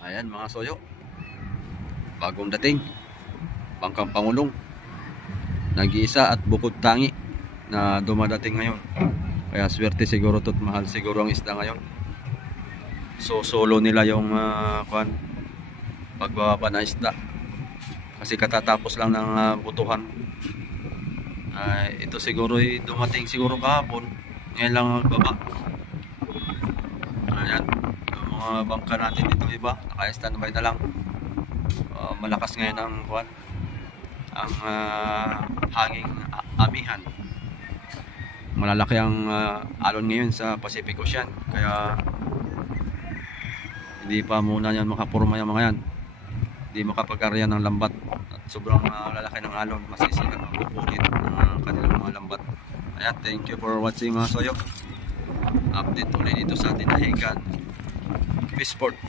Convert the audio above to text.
Ayan mga soyo, bagong dating Bangkang Pangulong, nag-iisa at bukod tangi na dumadating ngayon. Kaya swerte siguro to't mahal siguro ang isda ngayon. So solo nila yung pagbababa na isda kasi katatapos lang ng butuhan. Ito siguro ay dumating siguro kahapon, ngayon lang nagbaba. Ayan, yung mga bangka natin dito iba naka-standby na lang. Malakas ngayon ang hanging amihan. Malalaki ang alon ngayon sa Pacific Ocean, kaya hindi pa muna yan makapurma yung mga yan, hindi makapag-arya ng lambat at sobrang lalaki ng alon, masisira ang pupunit ng kanilang mga lambat. Ayan, thank you for watching mga soyo. Update ulit dito sa ating Nahigan Fishport.